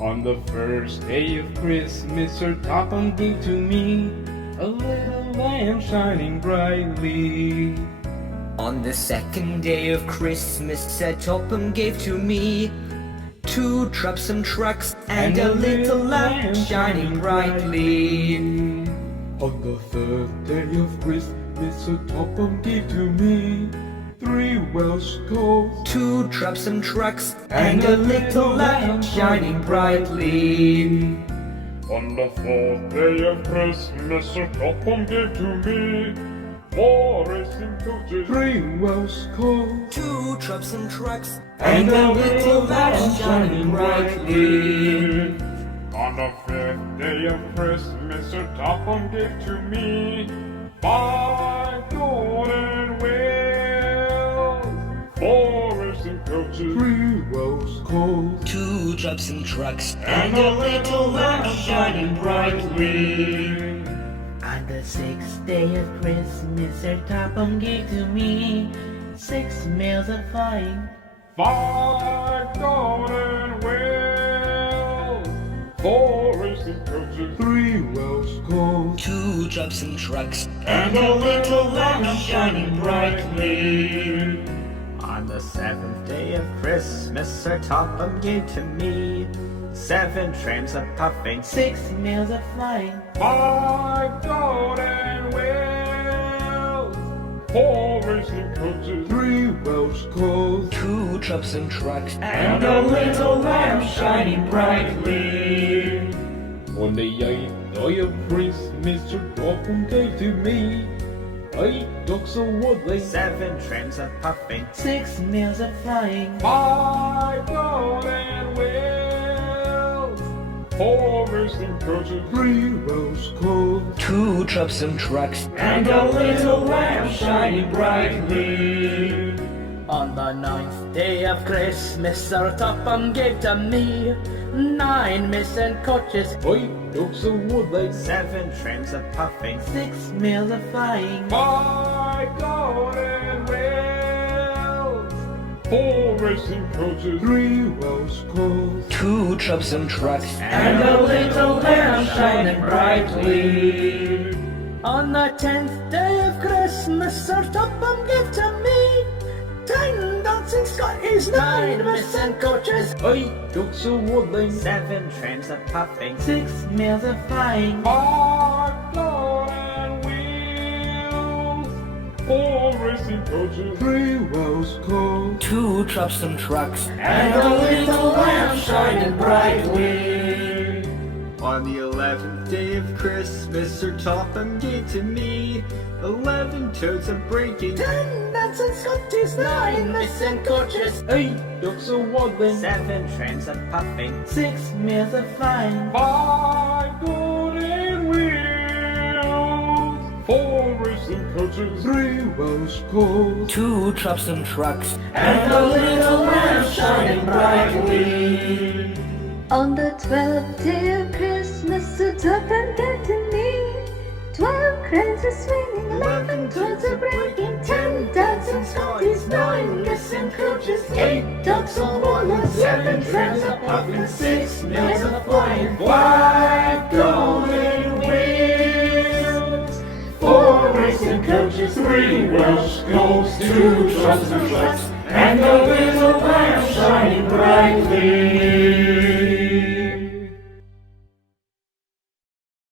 On the first day of Christmas, Sir Topham gave to me a little lamp shining brightly. On the second day of Christmas, Sir Topham gave to me 2 troublesome trucks and a little lamp shining brightly. On the third day of Christmas, Sir Topham gave to me 3 Welsh colts, 2 troublesome trucks and a little lamp shining brightly. On the fourth day of Christmas, Sir Topham gave to me 4 racing coaches, 3 Welsh colts, 2 troublesome trucks and a little lamp shining brightly. On the fifth day of Christmas, Sir Topham gave to me 5 golden wheels, 4 racing coaches, 3 Welsh colts, 2 troublesome trucks and a little lamp shining brightly. On the 6th day of Christmas, Sir Topham gave to me 6 males of flying, 5 golden wheels, 4 racing coaches, 3 Welsh colts, 2 troublesome trucks and a little lamp shining brightly. On the 7th day of Christmas, Sir Topham gave to me 7 trams of puffing, 6 males of flying, 5 golden wheels, 4 racing coaches, 3 Welsh colts, 2 troublesome trucks and a little lamp shining brightly. On the 8th day of Christmas, Sir Topham gave to me 8 ducks of woodland, 7 trams of puffing, 6 males of flying, 5 golden wheels, 4 racing coaches, 3 Welsh colts, 2 troublesome trucks and a little lamp shining brightly. On the 9th day of Christmas, Sir Topham gave to me 9 missing coaches, 8 ducks of woodland, 7 trams of puffing, 6 males of flying, 5 golden wheels, 4 racing coaches, 3 Welsh colts, 2 troublesome trucks and a little lamp shining brightly. On the 10th day of Christmas, Sir Topham gave to me 10 dancing Scotties, 9 missing coaches, 8 ducks of woodland, 7 trams of puffing, 6 males of flying, 5 golden wheels, 4 racing coaches, 3 Welsh colts, 2 troublesome trucks and a little lamp shining brightly. On the 11th day of Christmas, Sir Topham gave to me 11 toads of breaking, 10 dancing Scotties, 9 missing coaches, 8 ducks of woodland, 7 trams of puffing, 6 males of flying, 5 golden wheels, 4 racing coaches, 3 Welsh colts, 2 troublesome trucks and a little lamp shining brightly. On the 12th day of Christmas, Sir Topham gave to me 12 cranes are swinging, 11 toads are breaking, 10 dancing Scotties, 9 missing coaches, 8 ducks of woodland, 7 trams are puffing, 6 males are flying, 5 golden wheels, 4 racing coaches, 3 Welsh colts, 2 troublesome trucks, and a little lamp shining brightly.